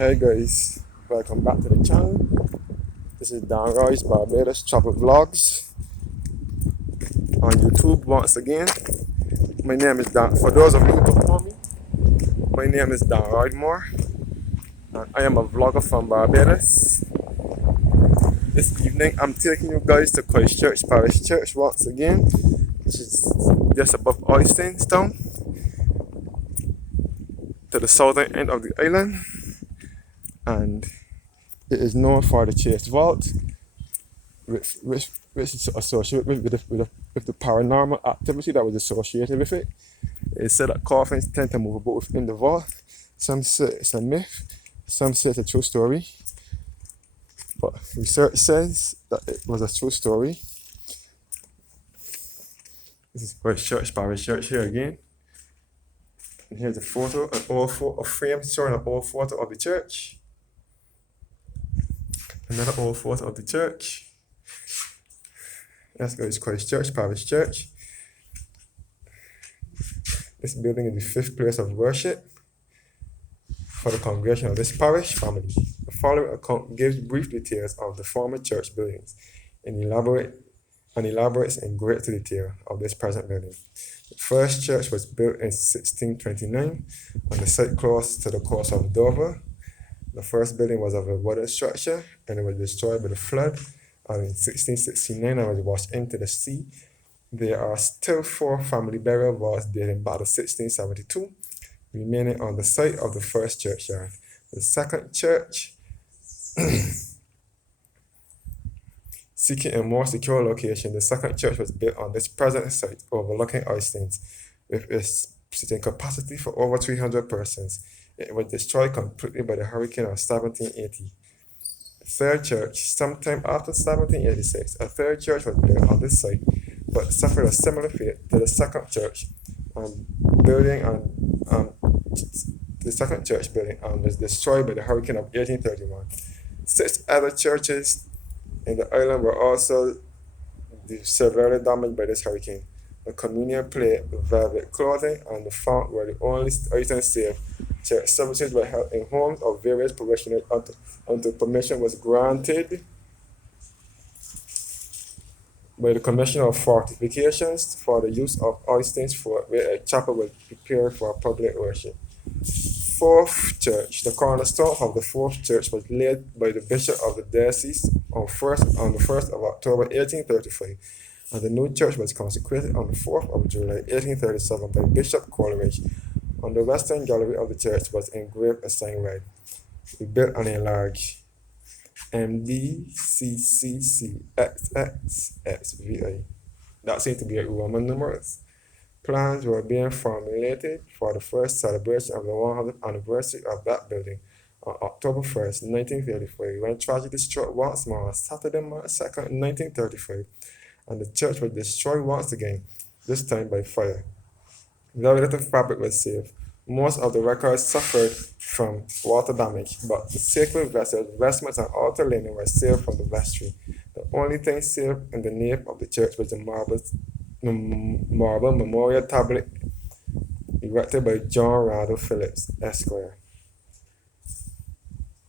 Hey guys, welcome back to the channel. This is Dan Roy's Barbados Travel Vlogs on YouTube once again. My name is Dan. For those of you who don't know me, my name is Dan Roydmore, and I am a vlogger from Barbados. This evening, I'm taking you guys to Christ Church Parish Church once again, which is just above Oysterstown, to the southern end of the island, and it is known for the church vault, which is associated with the paranormal activity that was associated with it. It's said that coffins tend to move about within the vault. Some say it's a myth, some say it's a true story, but research says that it was a true story. This is Christ Church Parish Church here again. And here's a photo, a frame showing an old photo of the church. Another old photo of the church. Let's go to Christ Church Parish Church. This building is the fifth place of worship for the congregation of this parish family. The following account gives brief details of the former church buildings and elaborates in greater detail of this present building. The first church was built in 1629 on the site close to the coast of Dover. The first building was of a wooden structure and it was destroyed by the flood in 1669 and was washed into the sea. There are still 4 family burial vaults dating back to 1672 remaining on the site of the first churchyard. The second church, seeking a more secure location, the second church was built on this present site overlooking Oysterstown with a sitting capacity for over 300 persons. It was destroyed completely by the hurricane of 1780. Third church, sometime after 1786, a third church was built on this site, but suffered a similar fate to the second church building, the second church building was destroyed by the hurricane of 1831. 6 other churches in the island were also severely damaged by this hurricane. The communion plate, velvet clothing, and the font were the only items saved. Church services were held in homes of various parishioners until permission was granted by the Commissioner of Fortifications for the use of Oysterstown Fort, where a chapel was prepared for public worship. Fourth church, the cornerstone of the fourth church was laid by the bishop of the diocese on the 1st of October 1835, and the new church was consecrated on the 4th of July 1837 by Bishop Coleridge. On the western gallery of the church was engraved a sign read, "We built and enlarged MDCCCXXXVI." That seemed to be Roman numerals. Plans were being formulated for the first celebration of the 100th anniversary of that building on October 1st, 1935, when tragedy struck once more on Saturday, March 2nd, 1935, and the church was destroyed once again, this time by fire. Very little fabric was saved. Most of the records suffered from water damage, but the sacred vessels, vestments, and altar linen were saved from the vestry. The only thing saved in the nave of the church was the marble memorial tablet erected by John Randall Phillips, Esquire,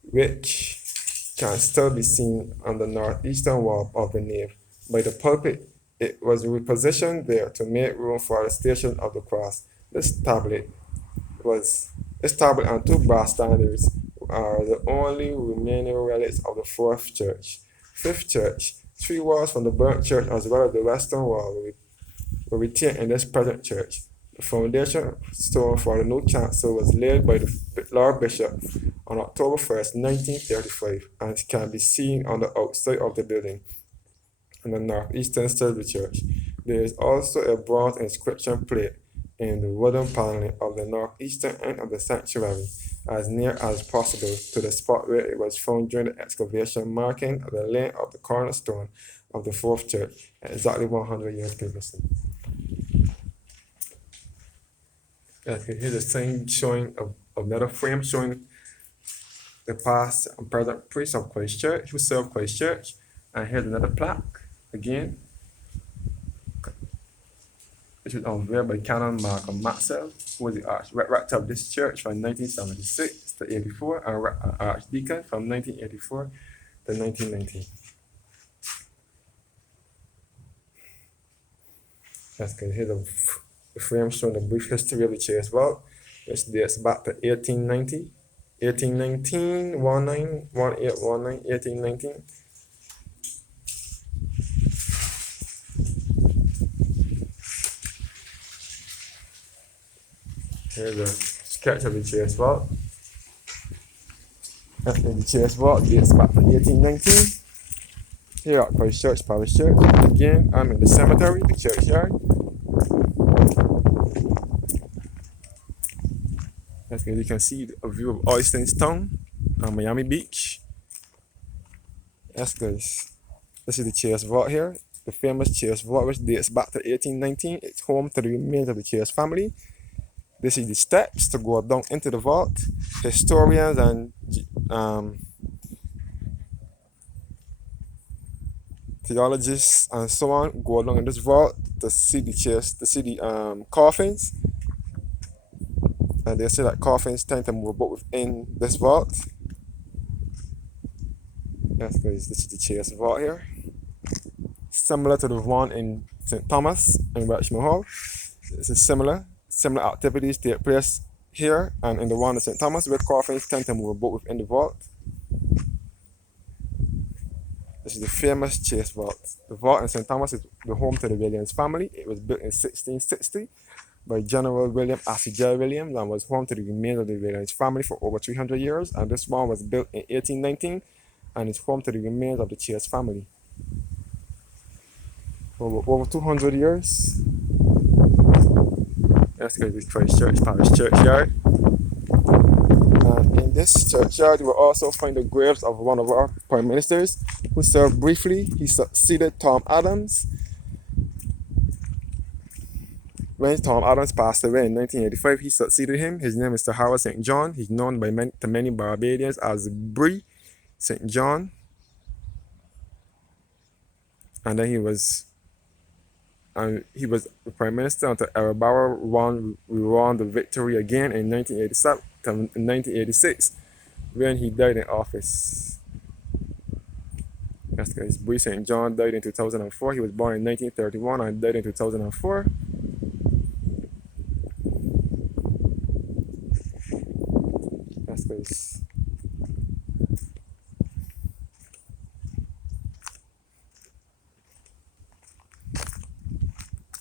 which can still be seen on the northeastern wall of the nave. By the pulpit, it was repositioned there to make room for the Station of the Cross. This tablet and 2 brass standards are the only remaining relics of the fourth church. Fifth church, 3 walls from the burnt church as well as the western wall were retained in this present church. The foundation stone for the new chancel was laid by the Lord Bishop on October 1st, 1935, and can be seen on the outside of the building on the northeastern side of the church. There is also a bronze inscription plate in the wooden paneling of the northeastern end of the sanctuary, as near as possible to the spot where it was found during the excavation, marking the length of the cornerstone of the fourth church, exactly 100 years previously. Okay, here's a sign showing another frame showing the past and present priest of Christ Church who served Christ Church, and here's another plaque again, which was unveiled by Canon Malcolm Maxwell, who was the archrector of this church from 1976 to 84 and archdeacon from 1984 to 1990. That's good. Here's the frame showing the brief history of the church vault, which dates back to 1890, 1819, 1819, 1819. Here's a sketch of the church vault. After the church vault dates back to 1819. Here at Christ Church Parish Church. Again, I'm in the cemetery, the churchyard. As you can see a view of Oysters Town on Miami Beach. That's good. This is the church vault here. The famous church vault, which dates back to 1819. It's home to the remains of the church family. This is the steps to go down into the vault. Historians and theologists and so on go along in this vault to see the church, to see the coffins. And they say that coffins tend to move about within this vault. Yes, guys, this is the church vault here. Similar to the one in St. Thomas and Richmond Hall. This is similar activities take place here and in the one in St. Thomas, where coffins tend to move about within the vault. This is the famous church vault. The vault in St. Thomas is the home to the Williams family. It was built in 1660 by General William J. Williams and was home to the remains of the Williams family for over 300 years. And this one was built in 1819 and is home to the remains of the Church family. Over 200 years. That's going to be Christ Church Parish churchyard. And in this churchyard, you will also find the graves of one of our prime ministers who served briefly. He succeeded Tom Adams. When Tom Adams passed away in 1985, he succeeded him. His name is Sir Howard St. John. He's known by many Barbadians as Brie St. John. And then he was the Prime Minister until Arabara won the victory again in 1987 to 1986 when he died in office. That's guys. Brie St. John died in 2004. He was born in 1931 and died in 2004. That's guys.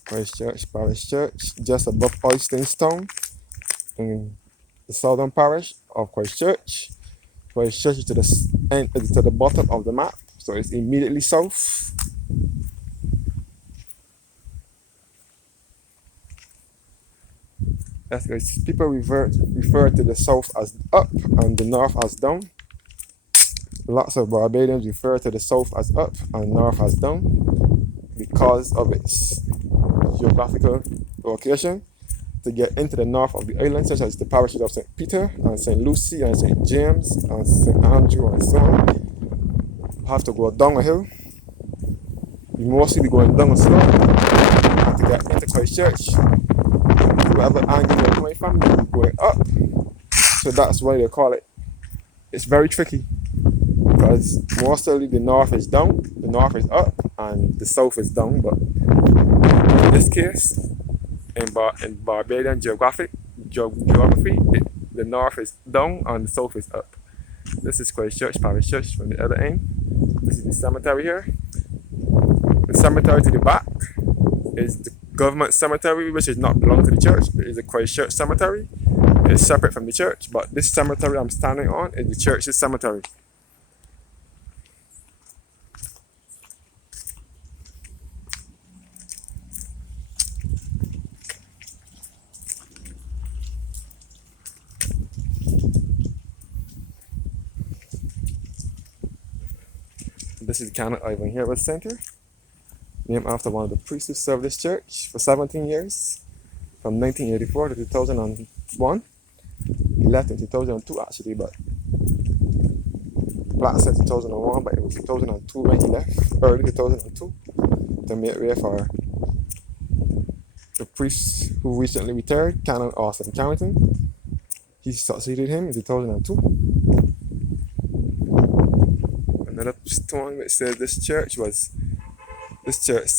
Christ Church Parish Church, just above Oysters Town in the southern parish of Christ Church. Christ Church is to the bottom of the map, so it's immediately south. That's because people refer to the south as up and the north as down. Lots of Barbadians refer to the south as up and north as down because of its geographical location. To get into the north of the island, such as the parishes of St. Peter and St. Lucy and St. James and St. Andrew and so on, you have to go down a hill. You mostly be going down a slope. And to get into Christ Church, whatever angle you're coming from, you're going up. So that's why they call it. It's very tricky because mostly the north is down, the north is up, and the south is down. But in this case, in Barbadian geography, the north is down and the south is up. This is Christ Church Parish Church from the other end. This is the cemetery here. The cemetery to the back is the government cemetery, which is not belong to the church. It is a Christ Church cemetery. It's separate from the church, but this cemetery I'm standing on is the church's cemetery. This is Canon Ivan Herod Center, named after one of the priests who served this church for 17 years, from 1984 to 2001. He left in 2002 actually, but Black said 2001, but it was 2002 when he left, early 2002, to make way for the priest who recently retired, Canon Austin Carrington. He succeeded him in 2002. Another stone which says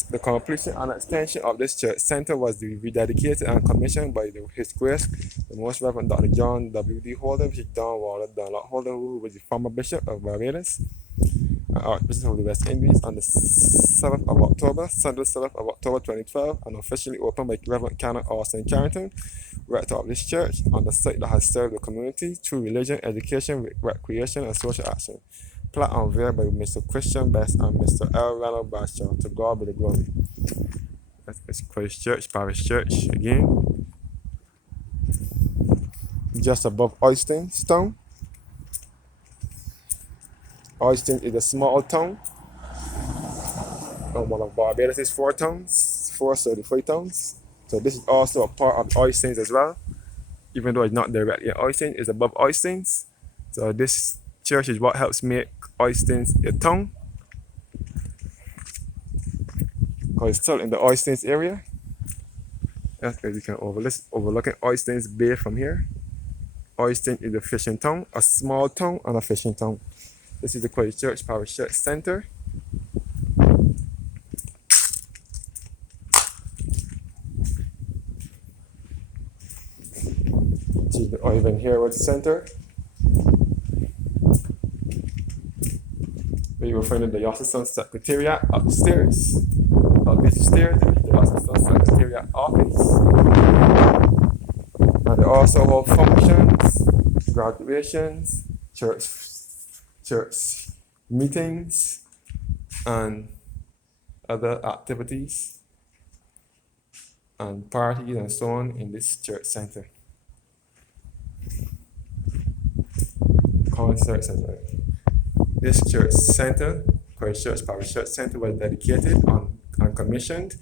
the completion and extension of this church center was rededicated and commissioned by His Grace, the Most Reverend Dr. John W.D. Holder, which is John Waller Dunlop Holder, who was the former Bishop of Barbados and Archbishop of the West Indies, on the 7th of October, Sunday, 7th of October 2012, and officially opened by Reverend Canon Austin Carrington, rector of this church, on the site that has served the community through religion, education, recreation, and social action. Plaque unveiled by Mr. Christian Best and Mr. L. Ronald Bradshaw. To God be the glory. That's Christ Church Parish Church again. Just above Oyston Stone. Oyston is a small town. One of Barbados' 4 towns, 4 certified towns. So this is also a part of Oystons as well. Even though it's not directly in Oyston, it's above Oystons. So this church is what helps make Oystons a town, because it's still in the Oystons area. As you can overlooking Oystons Bay from here. Oyston is a fishing town, a small town and a fishing town. This is the Christ Church Parish Church Center. This is the Ivan Harewood Center. You will find the Diocesan Secretariat upstairs. Up these stairs is the Diocesan Secretariat office. And they also hold functions, graduations, church meetings, and other activities and parties and so on in this church center. Concerts as well. This church center, Christ Church Parish Church Center, was dedicated and commissioned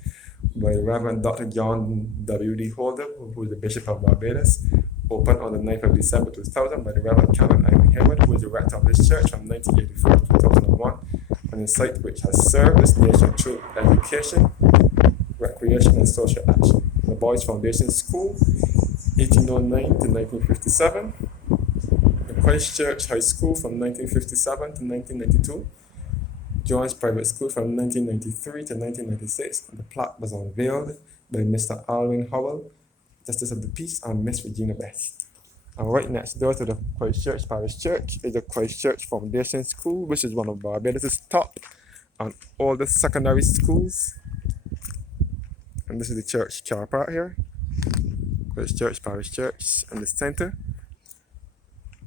by the Reverend Dr. John W.D. Holder, who is the Bishop of Barbados, opened on the 9th of December 2000 by the Reverend Canon Ivan Harewood, who was the rector of this church from 1984 to 2001, on a site which has served this nation through education, recreation, and social action. The Boys Foundation School, 1809 to 1957. Christ Church High School from 1957 to 1992, John's Private School from 1993 to 1996, and the plaque was unveiled by Mr. Alwyn Howell, Justice of the Peace, and Miss Regina Best. And right next door to the Christ Church Parish Church is the Christ Church Foundation School, which is one of Barbados' top and oldest secondary schools. And this is the church car park here, Christ Church Parish Church in the center.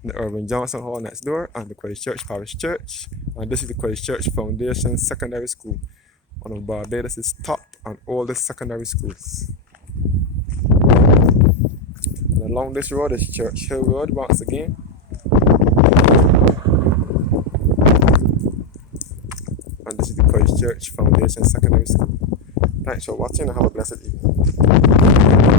The Irving Johnson Hall next door, and the Christ Church Parish Church. And this is the Christ Church Foundation Secondary School, one of Barbados' top and oldest secondary schools. And along this road is Church Hill Road once again. And this is the Christ Church Foundation Secondary School. Thanks for watching and have a blessed evening.